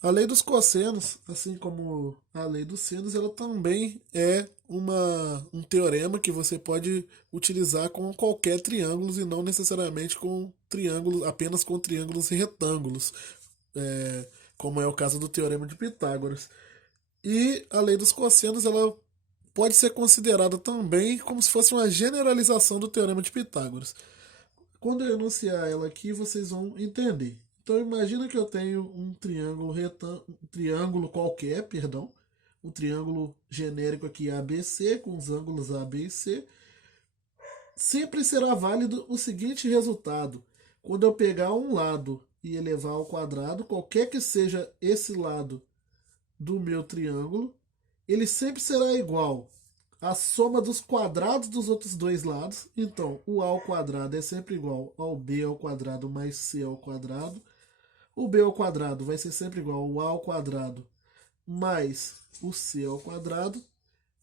A lei dos cossenos, assim como a lei dos sinos, ela também é um teorema que você pode utilizar com qualquer triângulo e não necessariamente com triângulos, apenas com triângulos e retângulos, é, como é o caso do teorema de Pitágoras. E a lei dos cossenos ela pode ser considerada também como se fosse uma generalização do teorema de Pitágoras. Quando eu enunciar ela aqui, vocês vão entender. Então imagina que eu tenho um triângulo um triângulo qualquer, perdão, um triângulo genérico aqui ABC com os ângulos A, B e C. Sempre será válido o seguinte resultado: quando eu pegar um lado e elevar ao quadrado, qualquer que seja esse lado do meu triângulo, ele sempre será igual à soma dos quadrados dos outros dois lados. Então, o a ao quadrado é sempre igual ao b ao quadrado mais c ao quadrado. O b ao quadrado vai ser sempre igual ao a ao quadrado mais o c ao quadrado.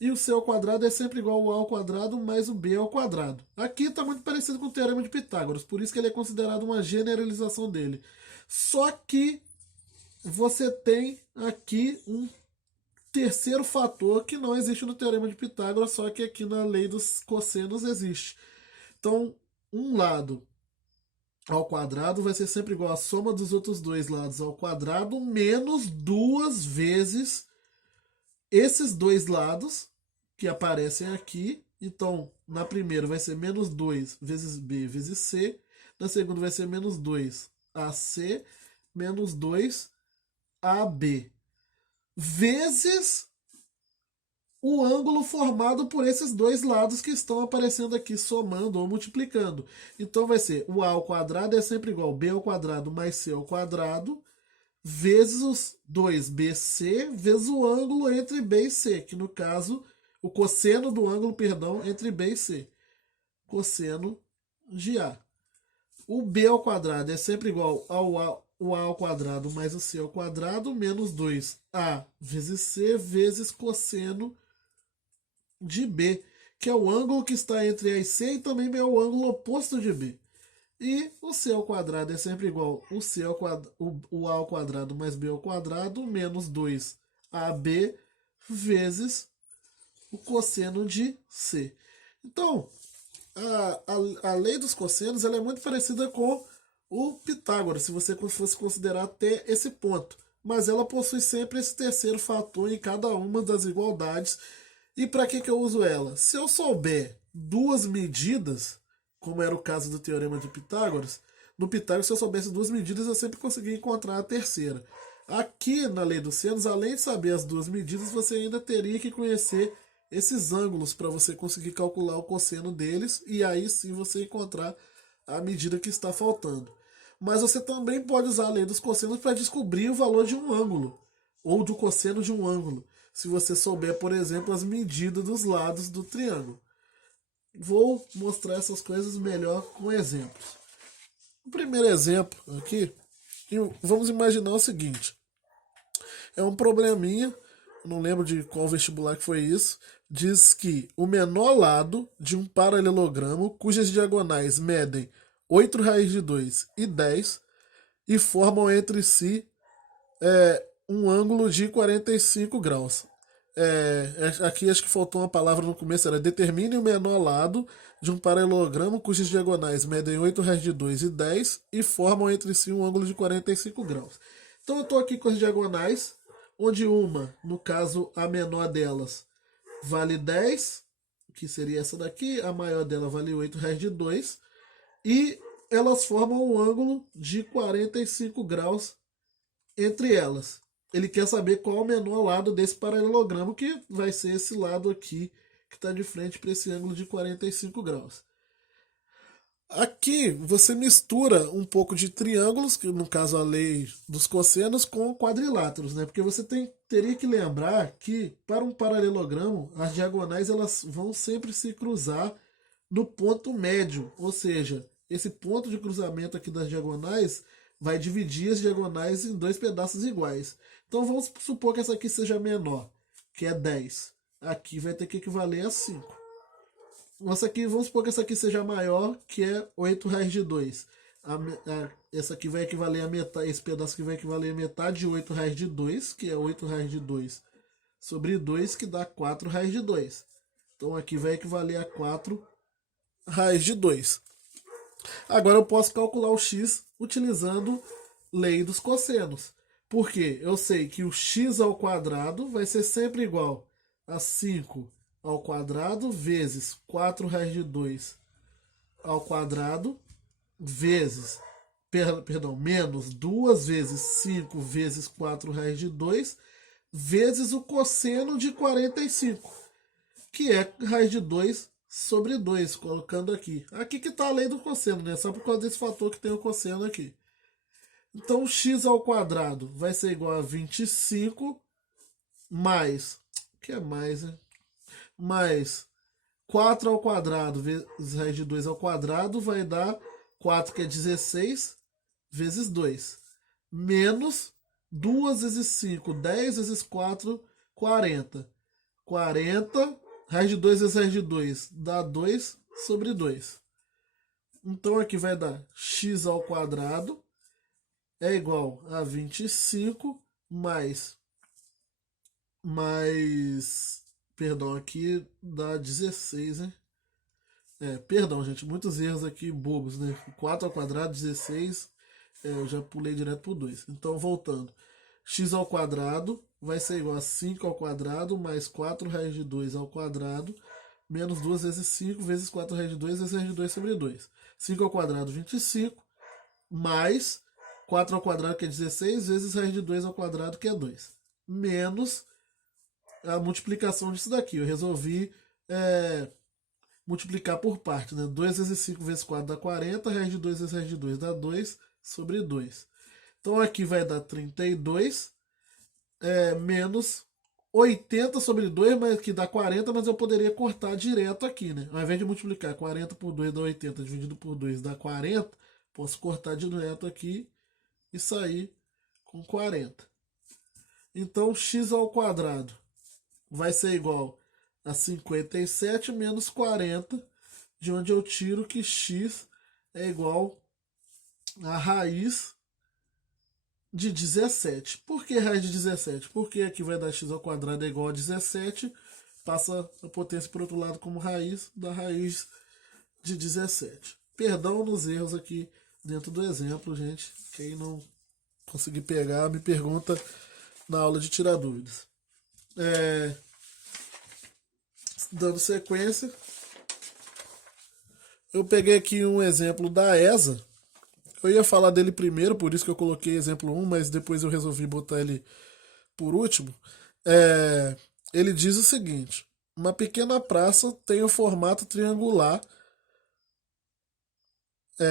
E o c ao quadrado é sempre igual ao a ao quadrado mais o b ao quadrado. Aqui está muito parecido com o teorema de Pitágoras, por isso que ele é considerado uma generalização dele. Só que você tem aqui um terceiro fator que não existe no teorema de Pitágoras, só que aqui na lei dos cossenos existe. Então, um lado ao quadrado vai ser sempre igual à soma dos outros dois lados ao quadrado menos duas vezes esses dois lados que aparecem aqui. Então, na primeira vai ser menos 2 vezes b vezes c. Na segunda vai ser menos 2 ac menos 2 ab vezes o ângulo formado por esses dois lados que estão aparecendo aqui, somando ou multiplicando. Então vai ser o a ao quadrado é sempre igual a b ao quadrado mais c ao quadrado, vezes os 2bc, vezes o ângulo entre b e c, que no caso, o cosseno do ângulo, perdão, entre b e c. Cosseno de a. O b ao quadrado é sempre igual o a ao quadrado mais o c ao quadrado, menos 2a vezes c, vezes cosseno de B, que é o ângulo que está entre A e C e também é o ângulo oposto de B. E o C ao quadrado é sempre igual o A ao quadrado mais B ao quadrado menos 2AB vezes o cosseno de C. Então, a lei dos cossenos ela é muito parecida com o Pitágoras, se você fosse considerar até esse ponto. Mas ela possui sempre esse terceiro fator em cada uma das igualdades. E para que eu uso ela? Se eu souber duas medidas, como era o caso do teorema de Pitágoras, no Pitágoras, se eu soubesse duas medidas, eu sempre conseguia encontrar a terceira. Aqui na lei dos senos, além de saber as duas medidas, você ainda teria que conhecer esses ângulos para você conseguir calcular o cosseno deles e aí sim você encontrar a medida que está faltando. Mas você também pode usar a lei dos cossenos para descobrir o valor de um ângulo ou do cosseno de um ângulo, se você souber, por exemplo, as medidas dos lados do triângulo. Vou mostrar essas coisas melhor com exemplos. O primeiro exemplo aqui, vamos imaginar o seguinte: é um probleminha, não lembro de qual vestibular que foi isso, diz que o menor lado de um paralelogramo cujas diagonais medem 8 raiz de 2 e 10 e formam entre si um ângulo de 45 graus. Aqui acho que faltou uma palavra no começo, era determine o menor lado de um paralelogramo cujas diagonais medem 8 raiz de 2 e 10 e formam entre si um ângulo de 45 graus. Então eu estou aqui com as diagonais, onde uma, no caso a menor delas, vale 10, que seria essa daqui, a maior dela vale 8 raiz de 2, e elas formam um ângulo de 45 graus entre elas. Ele quer saber qual é o menor lado desse paralelogramo, que vai ser esse lado aqui, que está de frente para esse ângulo de 45 graus. Aqui você mistura um pouco de triângulos, que no caso a lei dos cossenos, com quadriláteros, né? Porque você teria que lembrar que para um paralelogramo as diagonais elas vão sempre se cruzar no ponto médio, ou seja, esse ponto de cruzamento aqui das diagonais vai dividir as diagonais em dois pedaços iguais. Então vamos supor que essa aqui seja menor, que é 10. Aqui vai ter que equivaler a 5. Nossa aqui, vamos supor que essa aqui seja maior, que é 8 raiz de 2. essa aqui vai equivaler a metade, esse pedaço aqui vai equivaler a metade de 8 raiz de 2, que é 8 raiz de 2 sobre 2, que dá 4 raiz de 2. Então aqui vai equivaler a 4 raiz de 2. Agora eu posso calcular o x utilizando lei dos cossenos. Porque eu sei que o x ao quadrado vai ser sempre igual a 5 ao quadrado vezes 4 raiz de 2 ao quadrado vezes, perdão, menos 2 vezes 5 vezes 4 raiz de 2 vezes o cosseno de 45, que é raiz de 2 sobre 2, colocando aqui. Aqui que está a lei do cosseno, né? Só por causa desse fator que tem o cosseno aqui. Então, x ao quadrado vai ser igual a 25 mais, o que é mais, né? Mais 4 ao quadrado vezes raiz de 2 ao quadrado vai dar 4, que é 16, vezes 2. Menos 2 vezes 5, 10 vezes 4, 40. 40, raiz de 2 vezes raiz de 2 dá 2 sobre 2. Então aqui vai dar x ao quadrado é igual a 25 perdão, aqui dá 16, né? Perdão, gente, muitos erros aqui bobos, né? 4 ao quadrado, 16, eu já pulei direto pro 2. Então, voltando. X ao quadrado vai ser igual a 5 ao quadrado mais 4 raiz de 2 ao quadrado menos 2 vezes 5 vezes 4 raiz de 2 vezes raiz de 2 sobre 2. 5 ao quadrado, 25, mais 4 ao quadrado, que é 16, vezes raiz de 2 ao quadrado, que é 2. Menos a multiplicação disso daqui. Eu resolvi multiplicar por parte, né? 2 vezes 5 vezes 4 dá 40, raiz de 2 vezes raiz de 2 dá 2 sobre 2. Então aqui vai dar 32 menos 80 sobre 2, mas que dá 40, mas eu poderia cortar direto aqui, né? Ao invés de multiplicar 40 por 2 dá 80, dividido por 2 dá 40, posso cortar direto aqui e sair com 40. Então x ao quadrado vai ser igual a 57 menos 40, de onde eu tiro que x é igual a raiz de 17. Por que raiz de 17? Porque aqui vai dar x ao quadrado é igual a 17, passa a potência para o outro lado como raiz da raiz de 17. Perdão nos erros aqui dentro do exemplo, gente. Quem não conseguir pegar, me pergunta na aula de tirar dúvidas. Dando sequência, eu peguei aqui um exemplo da ESA. Eu ia falar dele primeiro, por isso que eu coloquei exemplo 1, mas depois eu resolvi botar ele por último. Ele diz o seguinte: uma pequena praça tem o formato triangular.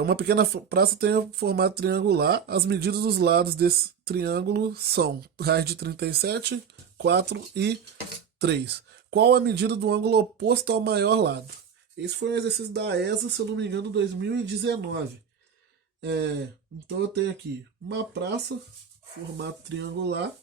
Uma pequena praça tem o formato triangular. As medidas dos lados desse triângulo são raiz de 37, 4 e 3. Qual a medida do ângulo oposto ao maior lado? Esse foi um exercício da ESA, se eu não me engano, 2019. Então eu tenho aqui uma praça, formato triangular.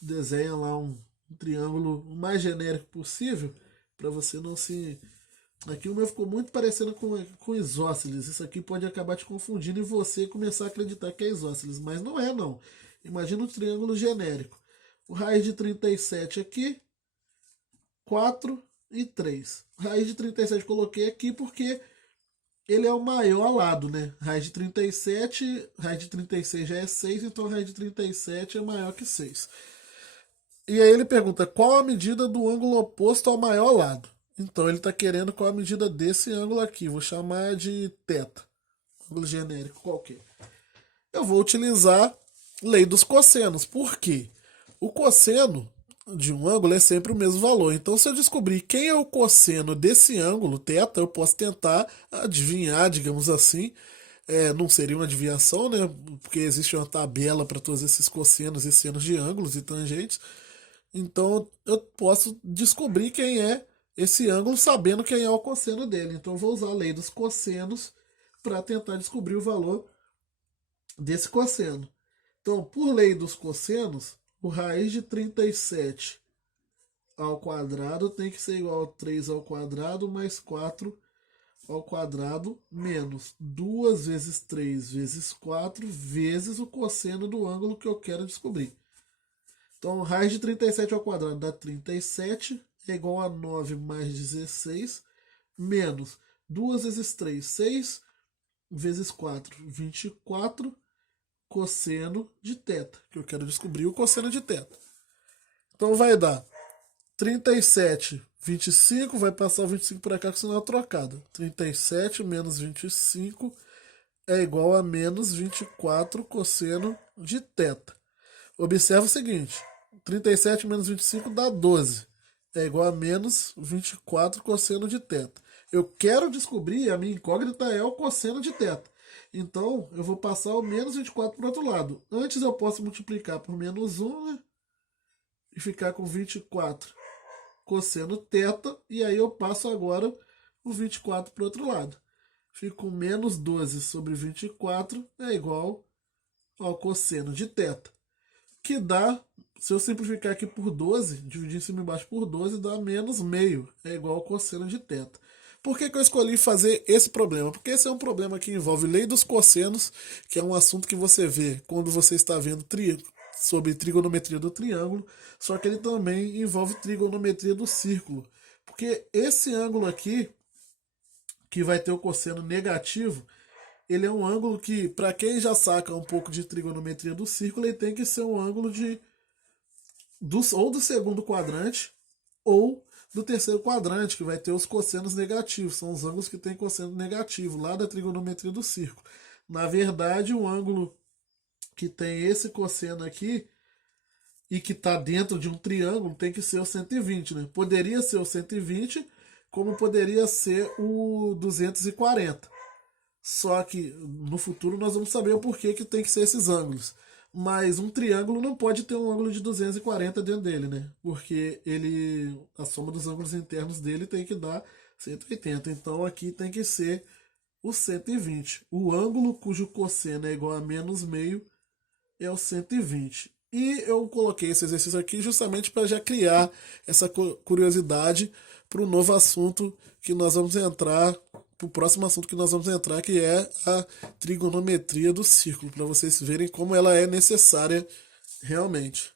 Desenha lá um triângulo o mais genérico possível, para você não se... Aqui o meu ficou muito parecendo com isósceles. Isso aqui pode acabar te confundindo e você começar a acreditar que é isósceles, mas não é não. Imagina um triângulo genérico. O raiz de 37 aqui, 4 e 3. Raiz de 37 coloquei aqui porque ele é o maior lado, né? Raiz de 37, raiz de 36 já é 6, então a raiz de 37 é maior que 6. E aí ele pergunta qual a medida do ângulo oposto ao maior lado. Então ele está querendo qual a medida desse ângulo aqui. Vou chamar de θ. Ângulo genérico qualquer. Eu vou utilizar lei dos cossenos. Por quê? O cosseno de um ângulo é sempre o mesmo valor. Então, se eu descobrir quem é o cosseno desse ângulo, θ, eu posso tentar adivinhar, digamos assim. Não seria uma adivinhação, né? Porque existe uma tabela para todos esses cossenos e senos de ângulos e tangentes. Então, eu posso descobrir quem é esse ângulo sabendo quem é o cosseno dele. Então, eu vou usar a lei dos cossenos para tentar descobrir o valor desse cosseno. Então, por lei dos cossenos, o raiz de 37 ao quadrado tem que ser igual a 3 ao quadrado mais 4 ao quadrado menos 2 vezes 3 vezes 4 vezes o cosseno do ângulo que eu quero descobrir. Então, raiz de 37 ao quadrado dá 37, é igual a 9 mais 16, menos 2 vezes 3, 6, vezes 4, 24, cosseno de θ, que eu quero descobrir o cosseno de θ. Então, vai dar 37, 25, vai passar o 25 por cá com o sinal trocado. 37 menos 25 é igual a menos 24 cosseno de θ. Observa o seguinte, 37 menos 25 dá 12. É igual a menos 24 cosseno de θ. Eu quero descobrir, a minha incógnita é o cosseno de θ. Então, eu vou passar o menos 24 para o outro lado. Antes eu posso multiplicar por menos 1, né? E ficar com 24 cosseno θ. E aí eu passo agora o 24 para o outro lado. Fico com menos 12 sobre 24 é igual ao cosseno de θ. Que dá, se eu simplificar aqui por 12, dividir em cima e embaixo por 12, dá menos meio, é igual ao cosseno de θ. Por que eu escolhi fazer esse problema? Porque esse é um problema que envolve lei dos cossenos, que é um assunto que você vê quando você está vendo sobre trigonometria do triângulo, só que ele também envolve trigonometria do círculo. Porque esse ângulo aqui, que vai ter o cosseno negativo, ele é um ângulo que, para quem já saca um pouco de trigonometria do círculo, ele tem que ser um ângulo ou do segundo quadrante ou do terceiro quadrante, que vai ter os cossenos negativos. São os ângulos que têm cosseno negativo, lá da trigonometria do círculo. Na verdade, o ângulo que tem esse cosseno aqui e que está dentro de um triângulo tem que ser o 120, né? Poderia ser o 120, como poderia ser o 240. Só que no futuro nós vamos saber o porquê que tem que ser esses ângulos. Mas um triângulo não pode ter um ângulo de 240 dentro dele, né? Porque a soma dos ângulos internos dele tem que dar 180. Então aqui tem que ser o 120. O ângulo cujo cosseno é igual a menos meio é o 120. E eu coloquei esse exercício aqui justamente para já criar essa curiosidade para o novo assunto que nós vamos entrar, para o próximo assunto que nós vamos entrar, que é a trigonometria do círculo, para vocês verem como ela é necessária realmente.